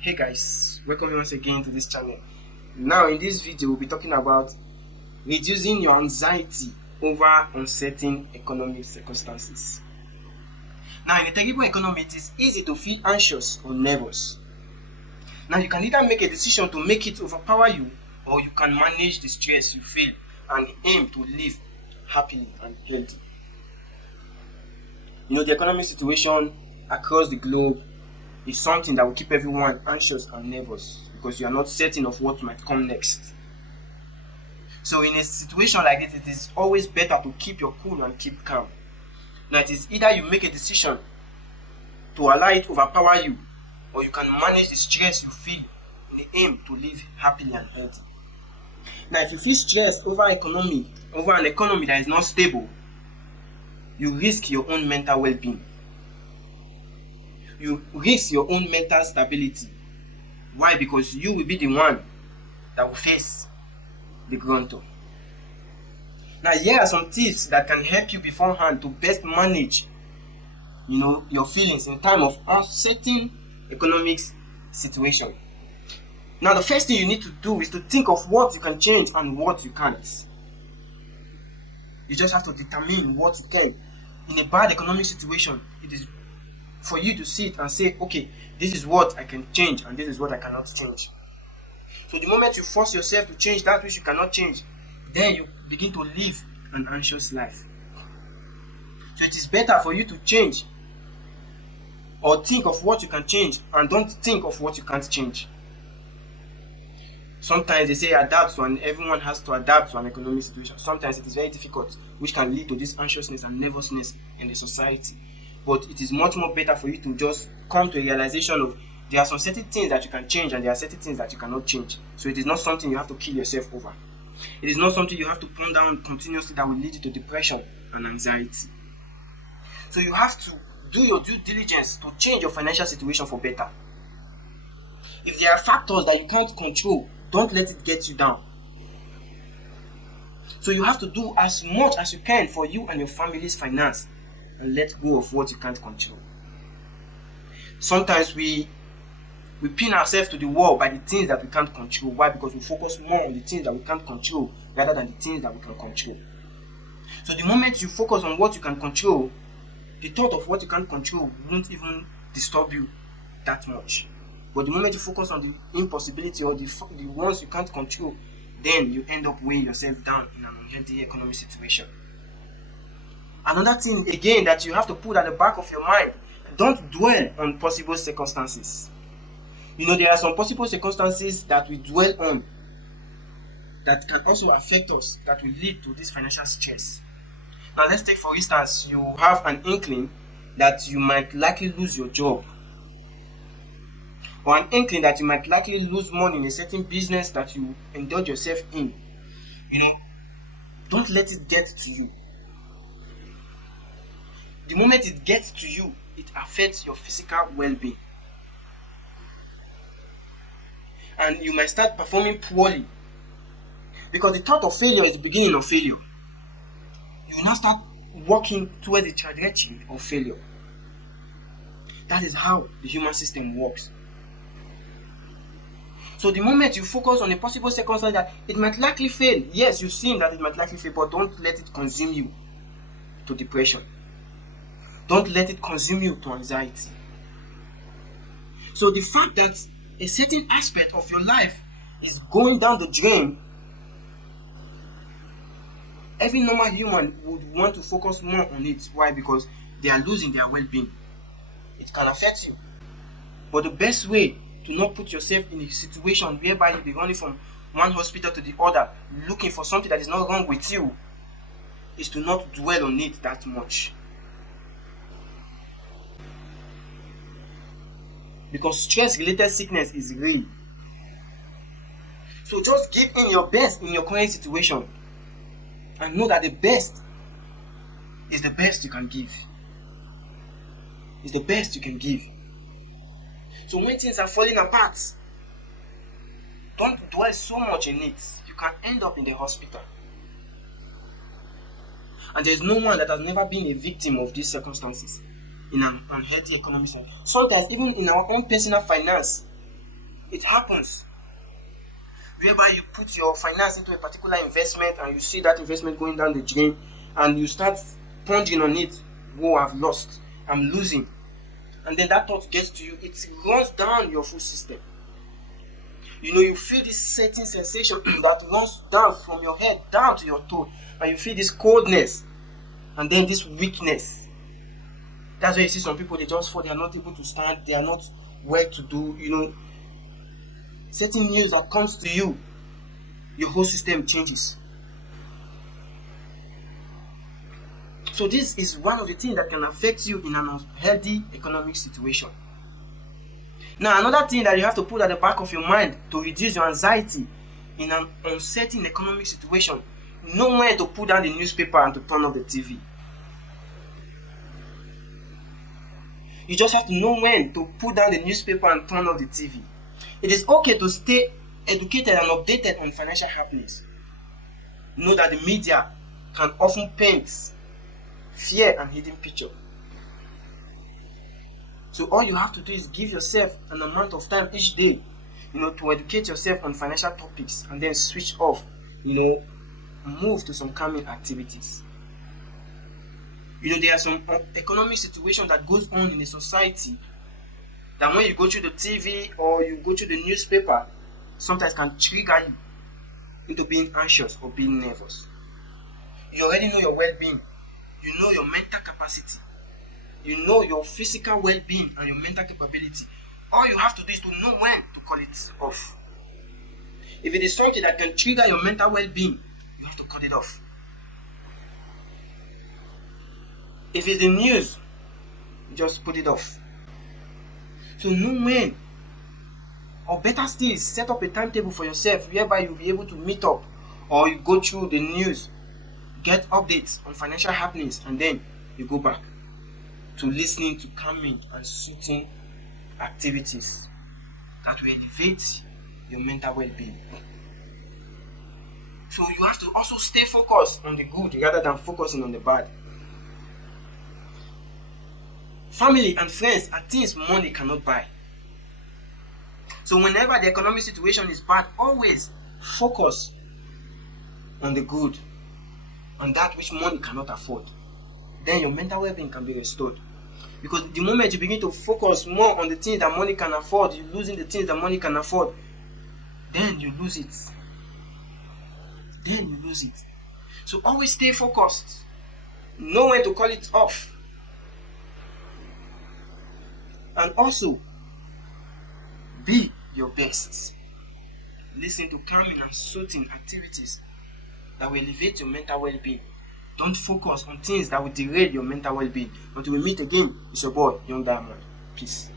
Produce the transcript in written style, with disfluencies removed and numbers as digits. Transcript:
Hey guys, welcome once again to this channel. Now in this video we'll be talking about reducing your anxiety over uncertain economic circumstances. Now in a terrible economy, it is easy to feel anxious or nervous. Now you can either make a decision to make it overpower you, or you can manage the stress you feel and aim to live happily and healthy. The economic situation across the globe is something that will keep everyone anxious and nervous because you are not certain of what might come next. So in a situation like this, it is always better to keep your cool and keep calm. Now it is either you make a decision to allow it overpower you, or you can manage the stress you feel in the aim to live happily and healthy. Now if you feel stressed over an economy that is not stable, you risk your own mental well-being. You risk your own mental stability. Why? Because you will be the one that will face the grunter. Now here are some tips that can help you beforehand to best manage your feelings in time of uncertain economic situation. Now the first thing you need to do is to think of what you can change and what you can't. You just have to determine what you can. In a bad economic situation, it is for you to sit and say, okay, this is what I can change and this is what I cannot change. So the moment you force yourself to change that which you cannot change, then you begin to live an anxious life. So it is better for you to change or think of what you can change and don't think of what you can't change. Sometimes they say everyone has to adapt to an economic situation. Sometimes it is very difficult, which can lead to this anxiousness and nervousness in the society. But it is much more better for you to just come to a realization of there are some certain things that you can change and there are certain things that you cannot change. So it is not something you have to kill yourself over. It is not something you have to ponder on continuously that will lead you to depression and anxiety. So you have to do your due diligence to change your financial situation for better. If there are factors that you can't control, don't let it get you down. So you have to do as much as you can for you and your family's finance and let go of what you can't control. Sometimes we pin ourselves to the wall by the things that we can't control. Why? Because we focus more on the things that we can't control rather than the things that we can control. So the moment you focus on what you can control, the thought of what you can't control won't even disturb you that much. But the moment you focus on the impossibility or the ones you can't control, then you end up weighing yourself down in an unhealthy economic situation. Another thing again that you have to put at the back of your mind, don't dwell on possible circumstances. There are some possible circumstances that we dwell on that can also affect us, that will lead to this financial stress. Now let's take for instance, you have an inkling that you might likely lose your job, or an inkling that you might likely lose money in a certain business that you indulge yourself in. Don't let it get to you. The moment it gets to you, it affects your physical well-being. And you might start performing poorly. Because the thought of failure is the beginning of failure. You will now start walking towards the trajectory of failure. That is how the human system works. So the moment you focus on a possible circumstance that it might likely fail, yes, you've seen that it might likely fail, but don't let it consume you to depression. Don't let it consume you to anxiety. So the fact that a certain aspect of your life is going down the drain, every normal human would want to focus more on it. Why? Because they are losing their well-being. It can affect you. But the best way to not put yourself in a situation whereby you'll be running from one hospital to the other looking for something that is not wrong with you is to not dwell on it that much. Because stress-related sickness is real. So just give in your best in your current situation and know that the best is the best you can give. It's the best you can give. So when things are falling apart, don't dwell so much in it. You can end up in the hospital. And there's no one that has never been a victim of these circumstances in an unhealthy economic sense. Sometimes even in our own personal finance, It happens. Whereby you put your finance into a particular investment and you see that investment going down the drain and you start pondering on it. Whoa, I've lost. I'm losing. And then that thought gets to you. It runs down your full system. You feel this certain sensation that runs down from your head down to your toe. And you feel this coldness and then this weakness. That's why you see some people, they just fall, they are not able to stand, they are not well to do, certain news that comes to you, your whole system changes. So this is one of the things that can affect you in an unhealthy economic situation. Now, another thing that you have to put at the back of your mind to reduce your anxiety in an uncertain economic situation, know when to put down the newspaper and to turn off the TV. You just have to know when to put down the newspaper and turn off the TV. It is okay to stay educated and updated on financial happenings. Know that the media can often paint fear and hidden picture. So all you have to do is give yourself an amount of time each day, to educate yourself on financial topics and then switch off, move to some calming activities. There are some economic situations that goes on in a society that when you go through the TV or you go through the newspaper, sometimes can trigger you into being anxious or being nervous. You already know your well-being. You know your mental capacity. You know your physical well-being and your mental capability. All you have to do is to know when to call it off. If it is something that can trigger your mental well-being, you have to cut it off. If it's the news, just put it off. So know when. Or better still, set up a timetable for yourself whereby you'll be able to meet up or you go through the news, get updates on financial happenings, and then you go back to listening to calming and soothing activities that will elevate your mental well-being. So you have to also stay focused on the good rather than focusing on the bad. Family and friends are things money cannot buy. So whenever the economic situation is bad, always focus on the good, on that which money cannot afford. Then your mental well-being can be restored. Because the moment you begin to focus more on the things that money can afford, you're losing the things that money can afford, then you lose it. So always stay focused. Know when to call it off. And also, be your best. Listen to calming and soothing activities that will elevate your mental well-being. Don't focus on things that will derail your mental well-being. Until we meet again, it's your boy, Young Diamond. Peace.